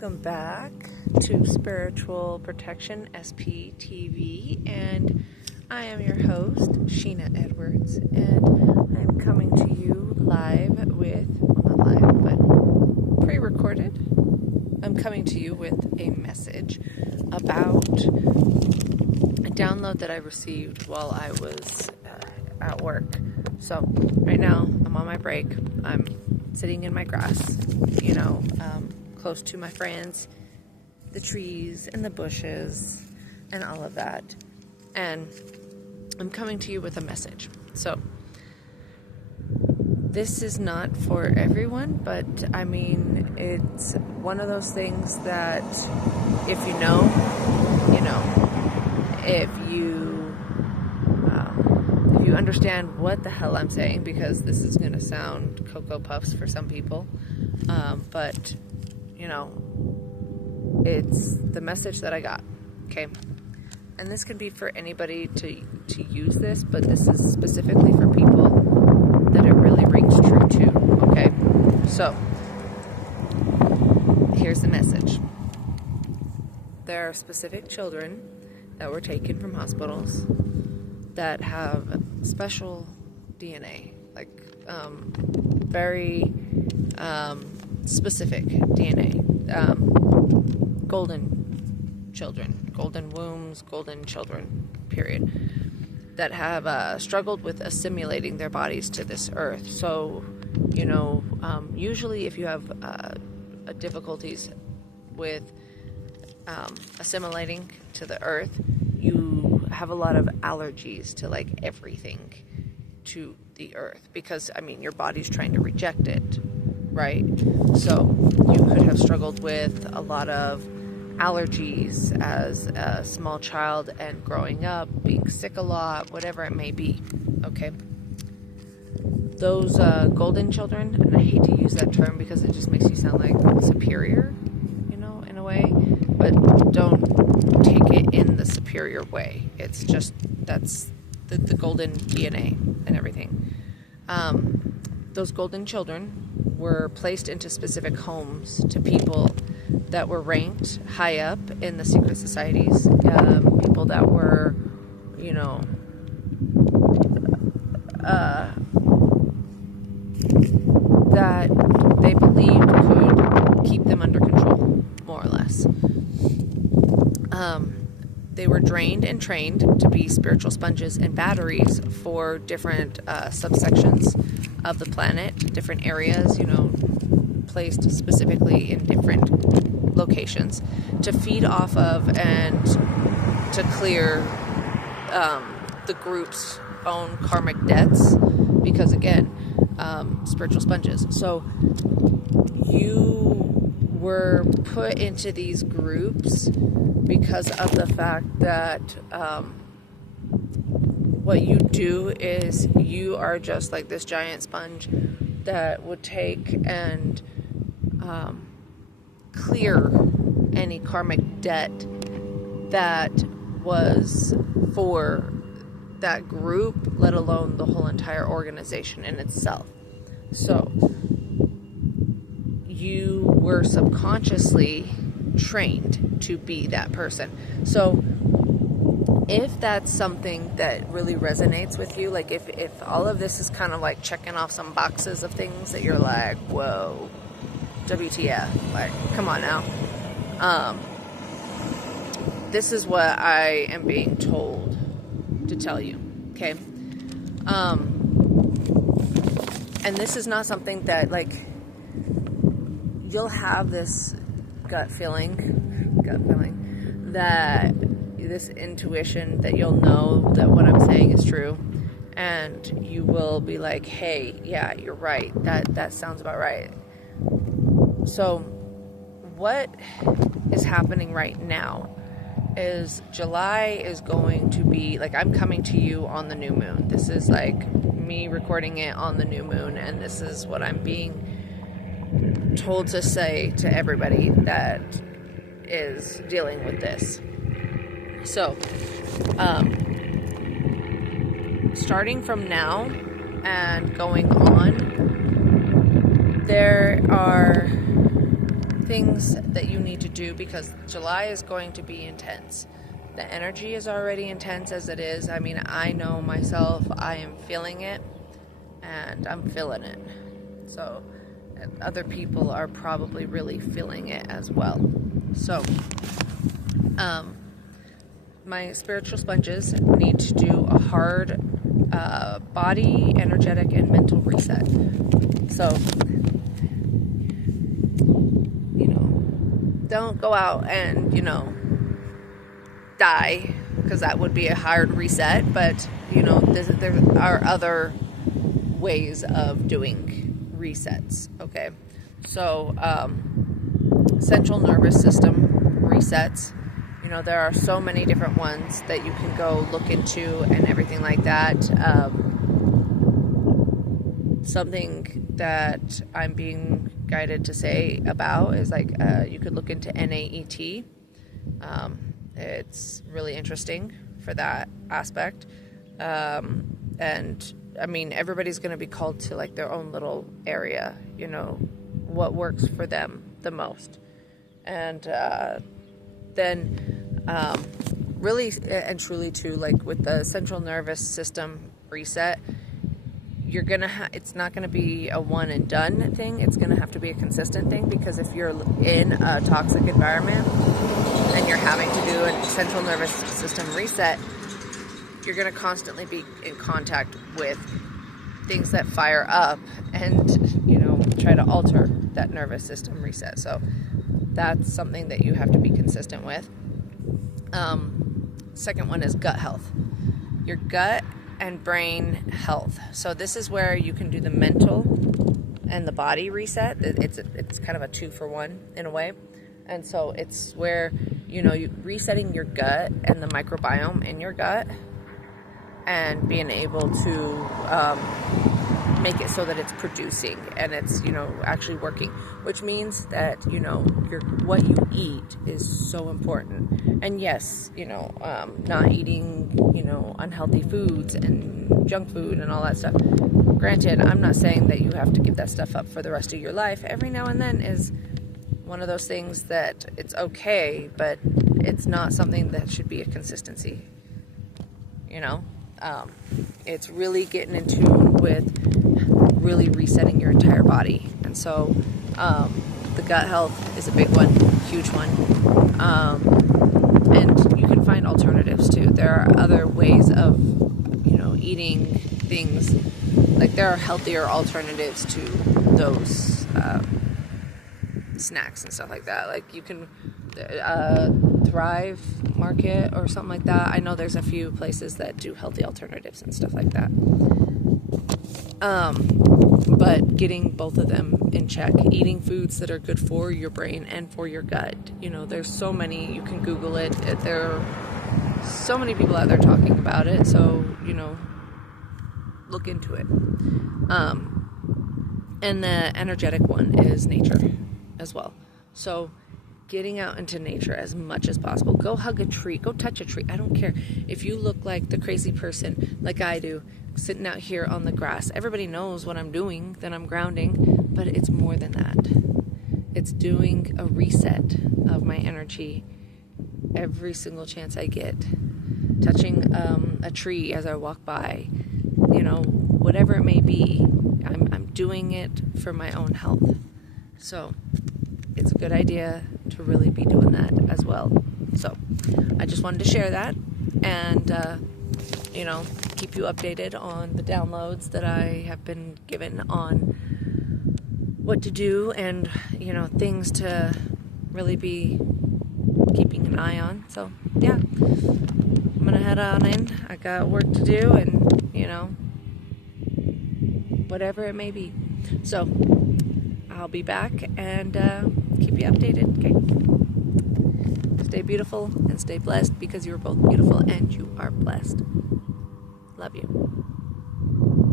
Welcome back to Spiritual Protection SPTV, and I am your host, Sheena Edwards, and I am coming to you live with, well, not live, but pre-recorded. I'm coming to you with a message about a download that I received while I was at work. So right now I'm on my break. I'm sitting in my grass, close to my friends, the trees and the bushes and all of that. And I'm coming to you with a message. So this is not for everyone, but I mean, it's one of those things that if you know, you know. If you understand what the hell I'm saying, because this is going to sound Cocoa Puffs for some people, but it's the message that I got, okay? And this can be for anybody to use this, but this is specifically for people that it really rings true to, okay? So, here's the message. There are specific children that were taken from hospitals that have special DNA, like very specific DNA, golden children, golden wombs, golden children, period, that have struggled with assimilating their bodies to this earth. So, usually if you have difficulties with assimilating to the earth, you have a lot of allergies to like everything to the earth, because your body's trying to reject it, right? So you could have struggled with a lot of allergies as a small child and growing up, being sick a lot, whatever it may be, okay? Those golden children, and I hate to use that term because it just makes you sound like superior, in a way, but don't take it in the superior way. It's just, that's the golden DNA and everything. Those golden children were placed into specific homes to people that were ranked high up in the secret societies, people that were, that they believed could keep them under control, more or less. They were drained and trained to be spiritual sponges and batteries for different subsections of the planet, different areas, placed specifically in different locations to feed off of and to clear the group's own karmic debts, because again, spiritual sponges. So you were put into these groups because of the fact that what you do is you are just like this giant sponge that would take and clear any karmic debt that was for that group, let alone the whole entire organization in itself. So you were subconsciously trained to be that person. So if that's something that really resonates with you, like if all of this is kind of like checking off some boxes of things that you're like, whoa, WTF, like, come on now. This is what I am being told to tell you, okay? And this is not something that, like, you'll have this gut feeling, that this intuition that you'll know that what I'm saying is true, and you will be like, hey, yeah, you're right, that sounds about right. So what is happening right now is July is going to be, like, I'm coming to you on the new moon. This is like me recording it on the new moon, and this is what I'm being told to say to everybody that is dealing with this. So, starting from now and going on, there are things that you need to do, because July is going to be intense. The energy is already intense as it is. I mean, I know myself, I am feeling it, and I'm feeling it. So other people are probably really feeling it as well. So my spiritual sponges need to do a hard body, energetic, and mental reset. So, don't go out and, die, because that would be a hard reset. But, there are other ways of doing resets, okay? So, central nervous system resets. There are so many different ones that you can go look into and everything like that. Something that I'm being guided to say about is you could look into NAET. It's really interesting for that aspect. And I mean, everybody's going to be called to their own little area, what works for them the most. And then really and truly too, with the central nervous system reset, you're gonna it's not gonna be a one and done thing. It's gonna have to be a consistent thing, because if you're in a toxic environment and you're having to do a central nervous system reset, you're gonna constantly be in contact with things that fire up and try to alter that nervous system reset. So that's something that you have to be consistent with. Second one is gut health. Your gut and brain health. So this is where you can do the mental and the body reset. It's kind of a 2-for-1 in a way. And so it's where, you resetting your gut and the microbiome in your gut, and being able to make it so that it's producing and it's, actually working, which means that, what you eat is so important. And yes, not eating, unhealthy foods and junk food and all that stuff. Granted, I'm not saying that you have to give that stuff up for the rest of your life. Every now and then is one of those things that it's okay, but it's not something that should be a consistency, it's really getting in tune with really resetting your entire body. And so the gut health is a big one, huge one. And you can find alternatives too. There are other ways of, eating things. There are healthier alternatives to those snacks and stuff like that. You can Thrive Market or something like that. I know there's a few places that do healthy alternatives and stuff like that. But getting both of them in check, eating foods that are good for your brain and for your gut. There's so many, you can Google it. There are so many people out there talking about it. So, look into it. And the energetic one is nature as well. So getting out into nature as much as possible. Go hug a tree. Go touch a tree. I don't care. If you look like the crazy person, like I do, sitting out here on the grass, everybody knows what I'm doing, that I'm grounding, but it's more than that. It's doing a reset of my energy every single chance I get. Touching a tree as I walk by, whatever it may be, I'm doing it for my own health. So it's a good idea to really be doing that as well. So I just wanted to share that and, keep you updated on the downloads that I have been given on what to do and, things to really be keeping an eye on. So yeah, I'm going to head on in. I got work to do and, whatever it may be. So I'll be back and keep you updated, okay? Stay beautiful and stay blessed, because you are both beautiful and you are blessed. Love you.